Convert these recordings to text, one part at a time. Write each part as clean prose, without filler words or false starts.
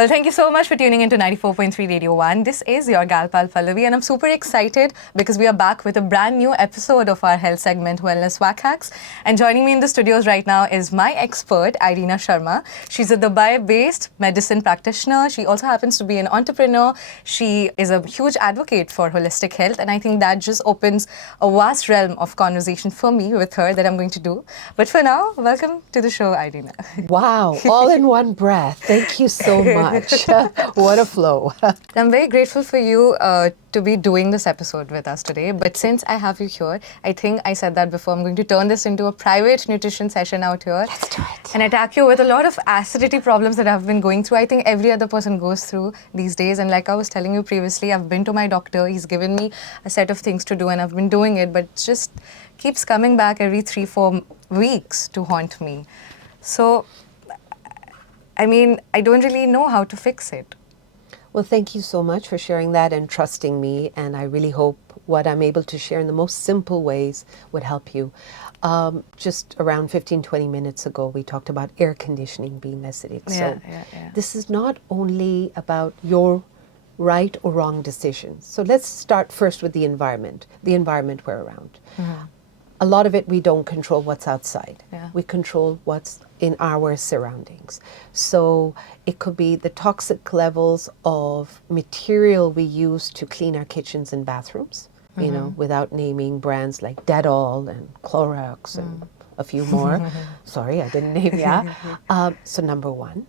Well, thank you so much for tuning into 94.3 Radio 1. This is your gal pal Pallavi, and I'm super excited because we are back with a brand new episode of our health segment, Wellness Wackhacks. And joining me in the studios right now is my expert, Irina Sharma. She's a Dubai-based medicine practitioner. She also happens to be an entrepreneur. She is a huge advocate for holistic health, and I think that just opens a vast realm of conversation for me with her that I'm going to do. But for now, welcome to the show, Irina. Wow, all in one breath. Thank you so much. What a flow. I'm very grateful for you to be doing this episode with us today. But since I have you here, I think I said that before, I'm going to turn this into a private nutrition session out here. Let's do it. And attack you with a lot of acidity problems that I've been going through. I think every other person goes through these days. And like I was telling you previously, I've been to my doctor. He's given me a set of things to do and I've been doing it. But it just keeps coming back every 3-4 weeks to haunt me. So, I mean, I don't really know how to fix it. Well, thank you so much for sharing that and trusting me. And I really hope what I'm able to share in the most simple ways would help you. Just around 15-20 minutes ago, we talked about air conditioning being acidic. This is not only about your right or wrong decisions. So let's start first with the environment we're around. Mm-hmm. A lot of it we don't control what's outside. Yeah. We control what's in our surroundings. So it could be the toxic levels of material we use to clean our kitchens and bathrooms, you know, without naming brands like Dettol and Clorox and a few more. Sorry, I didn't name so number one,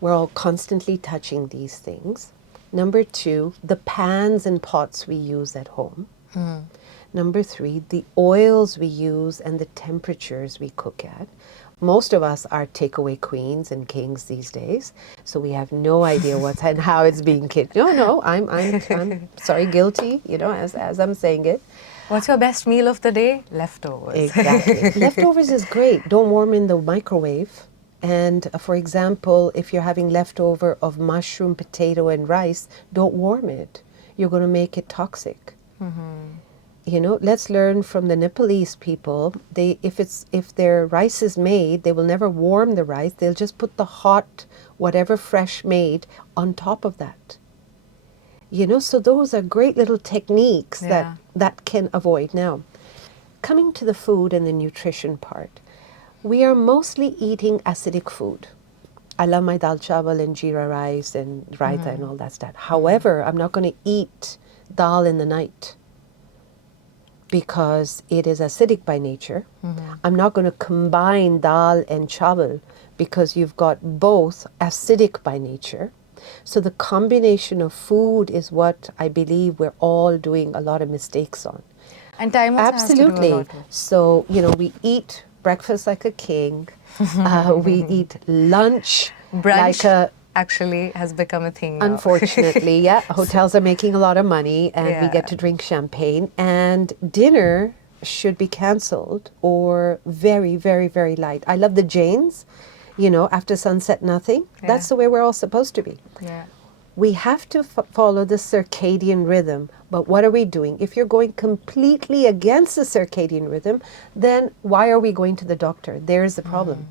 we're all constantly touching these things. Number two, the pans and pots we use at home. Number three, the oils we use and the temperatures we cook at. Most of us are takeaway queens and kings these days, so we have no idea what's and how it's being cooked. No, I'm sorry, guilty. You know, as I'm saying it. What's your best meal of the day? Leftovers. Exactly. Leftovers is great. Don't warm in the microwave. And for example, if you're having leftover of mushroom, potato, and rice, don't warm it. You're going to make it toxic. You know, let's learn from the Nepalese people. If their rice is made, they will never warm the rice. They'll just put the hot, whatever fresh made on top of that. You know, so those are great little techniques that can avoid. Now, coming to the food and the nutrition part, we are mostly eating acidic food. I love my dal chawal and jeera rice and raita and all that stuff. However, I'm not going to eat dal in the night, because it is acidic by nature. I'm not going to combine dal and chawal because you've got both acidic by nature. So the combination of food is what I believe we're all doing a lot of mistakes on. And time also Absolutely. has to do a lot. So, you know, we eat breakfast like a king. We eat lunch Brunch like a... actually has become a thing now. Unfortunately, yeah. Hotels are making a lot of money and we get to drink champagne. And dinner should be cancelled or very, very, very light. I love the Jains, you know, after sunset, nothing. That's the way we're all supposed to be. We have to follow the circadian rhythm. But what are we doing? If you're going completely against the circadian rhythm, then why are we going to the doctor? There's the problem.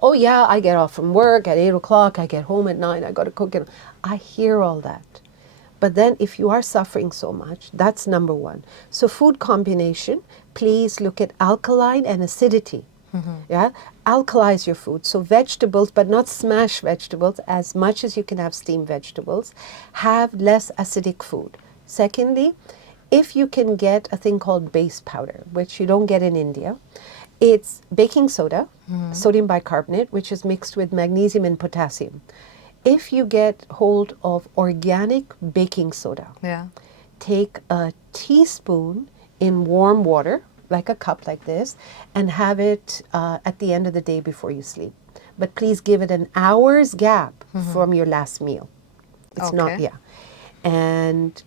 Oh yeah, I get off from work at 8 o'clock, I get home at 9, I got to cook it. I hear all that. But then if you are suffering so much, that's number one. So food combination, please look at alkaline and acidity. Alkalize your food. So vegetables, but not smash vegetables, as much as you can have steamed vegetables. Have less acidic food. Secondly, if you can get a thing called base powder, which you don't get in India, it's baking soda, sodium bicarbonate, which is mixed with magnesium and potassium. If you get hold of organic baking soda, take a teaspoon in warm water, like a cup like this, and have it at the end of the day before you sleep. But please give it an hour's gap from your last meal. It's not, and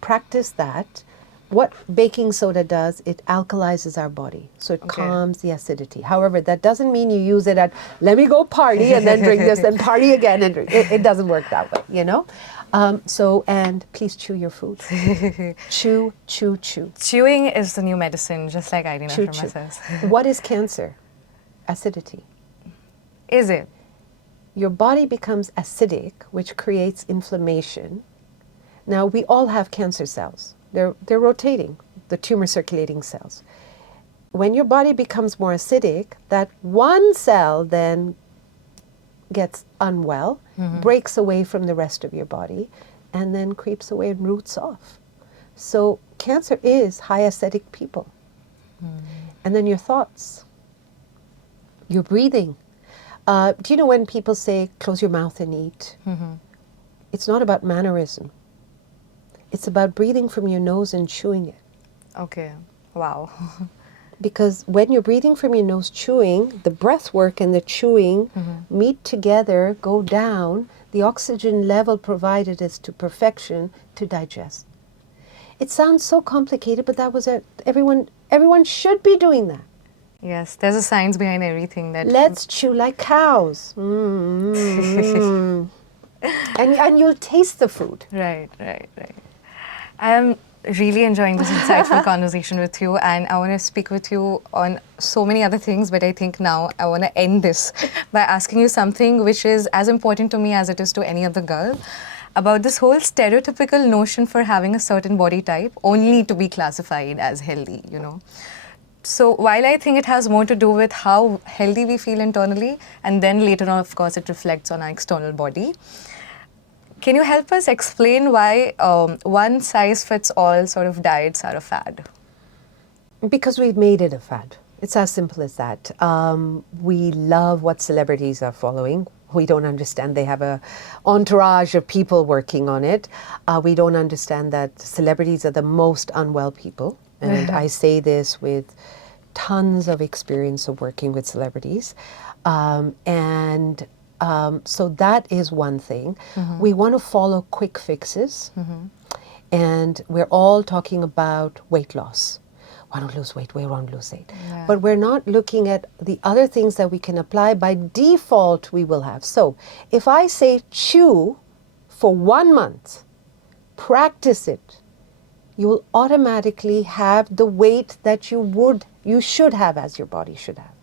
practice that. What baking soda does, it alkalizes our body. So it calms the acidity. However, that doesn't mean you use it at, let me go party and then drink this, then party again and drink. It doesn't work that way, you know? And please chew your food. Chew, chew, chew. Chewing is the new medicine, just like Irina Sharma says. What is cancer? Acidity. Is it? your body becomes acidic, which creates inflammation. Now, we all have cancer cells. They're rotating, the tumor circulating cells. When your body becomes more acidic, that one cell then gets unwell, breaks away from the rest of your body, and then creeps away and roots off. So cancer is high acidic people. And then your thoughts, your breathing. Do you know when people say, close your mouth and eat? It's not about mannerism. It's about breathing from your nose and chewing it. Okay. Wow. Because when you're breathing from your nose chewing, the breath work and the chewing meet together, go down. The oxygen level provided is to perfection to digest. It sounds so complicated, but that was it. Everyone should be doing that. Yes, there's a science behind everything. That Let's chew like cows. And you'll taste the food. Right. I'm really enjoying this insightful conversation with you, and I want to speak with you on so many other things, but I think now I want to end this by asking you something which is as important to me as it is to any other girl, about this whole stereotypical notion for having a certain body type only to be classified as healthy, you know. So while I think it has more to do with how healthy we feel internally, and then later on, of course, it reflects on our external body, can you help us explain why one-size-fits-all sort of diets are a fad? Because we've made it a fad. It's as simple as that. We love what celebrities are following. We don't understand they have a entourage of people working on it. We don't understand that celebrities are the most unwell people. And I say this with tons of experience of working with celebrities. So that is one thing. We want to follow quick fixes. And we're all talking about weight loss. We want to lose weight, we want to lose weight. Yeah. But we're not looking at the other things that we can apply. By default, we will have. So if I say chew for 1 month, practice it, you will automatically have the weight that you should have, as your body should have.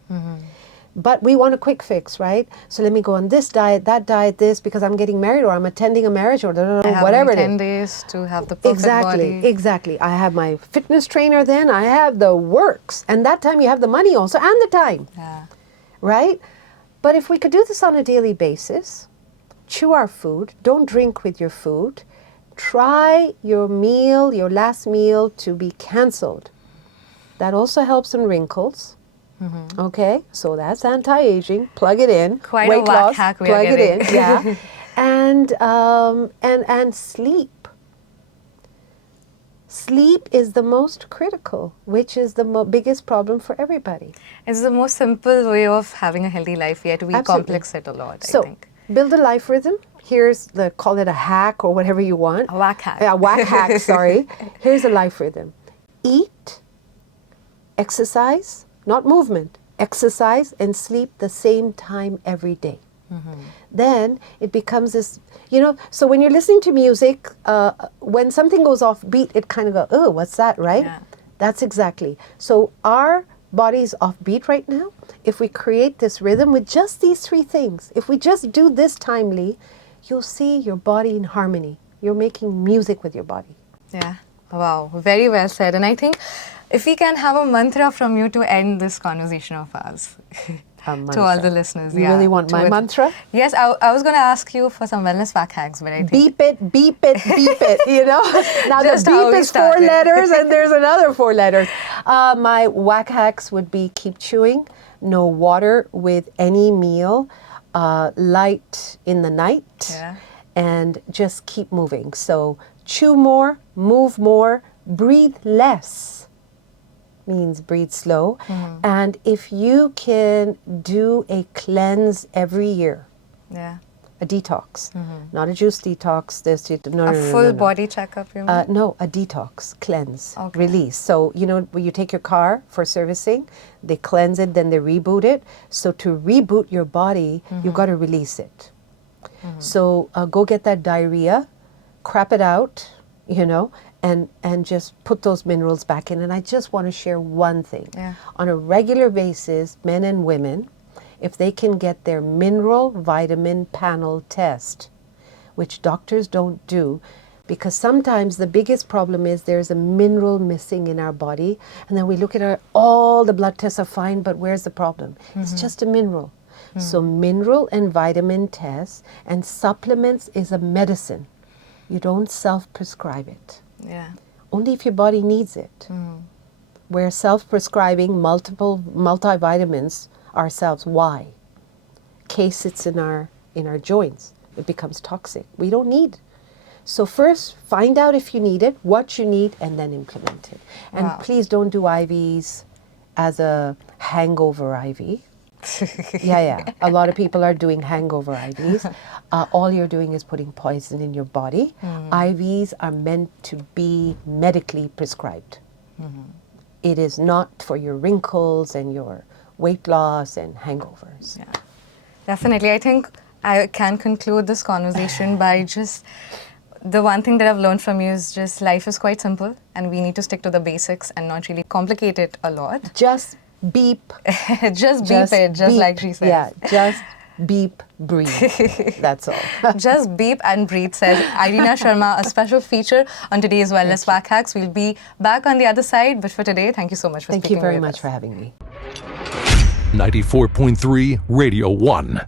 But we want a quick fix, right? So let me go on this diet, that diet, this, because I'm getting married or I'm attending a marriage or whatever it is. 10 days to have the perfect body. Exactly. I have my fitness trainer then, I have the works. And that time you have the money also and the time. Yeah. Right? But if we could do this on a daily basis, chew our food, don't drink with your food, try your meal, your last meal to be cancelled. That also helps in wrinkles. Okay, so that's anti-aging. Plug it in. Quite Weight a whack loss, hack we plug are it in. getting. Yeah, and sleep. Sleep is the most critical, which is the biggest problem for everybody. It's the most simple way of having a healthy life, yet we complex it a lot, I think. Build a life rhythm. Here's call it a hack or whatever you want. A whack hack. A whack hack, sorry. Here's a life rhythm. Eat, exercise, not movement, exercise and sleep the same time every day. Then it becomes this, so when you're listening to music, when something goes off beat, it kind of goes, oh, what's that, right? Yeah. That's exactly. So our body's off beat right now. If we create this rhythm with just these 3 things, if we just do this timely, you'll see your body in harmony. You're making music with your body. Yeah. Wow. Very well said. And I think if we can have a mantra from you to end this conversation of ours to all the listeners. You really want my mantra? Yes, I was going to ask you for some wellness whack hacks, but I think... Beep it, beep it, beep it, Now Just the how beep we is 4 started. letters and there's another 4 letters. My whack hacks would be keep chewing, no water with any meal, light in the night, and just keep moving. So chew more, move more, breathe less. Means breathe slow. And if you can do a cleanse every year, a detox, not a juice detox, a full body checkup, you mean? no, a detox, cleanse, release. So, when you take your car for servicing, they cleanse it, then they reboot it. So to reboot your body, you've got to release it. So go get that diarrhea, crap it out, and just put those minerals back in. And I just want to share one thing. On a regular basis, men and women, if they can get their mineral vitamin panel test, which doctors don't do, because sometimes the biggest problem is there's a mineral missing in our body, and then we look at all the blood tests are fine, but where's the problem? It's just a mineral. So mineral and vitamin tests, and supplements is a medicine. You don't self-prescribe it. Yeah. Only if your body needs it. We're self-prescribing multivitamins ourselves. Why? K sits in our joints. It becomes toxic. We don't need. So first, find out if you need it, what you need, and then implement it. And please don't do IVs as a hangover IV. Yeah. A lot of people are doing hangover IVs. All you're doing is putting poison in your body. IVs are meant to be medically prescribed. It is not for your wrinkles and your weight loss and hangovers. Yeah. Definitely. I think I can conclude this conversation by just the one thing that I've learned from you is just life is quite simple and we need to stick to the basics and not really complicate it a lot. Just beep. just beep it, just beep. like she says. Yeah, just beep, breathe. That's all. Just beep and breathe, says Irina Sharma, a special feature on today's Wellness Wackhacks. We'll be back on the other side, but for today, thank you so much for speaking with us. Thank you very much for having me. 94.3 Radio 1.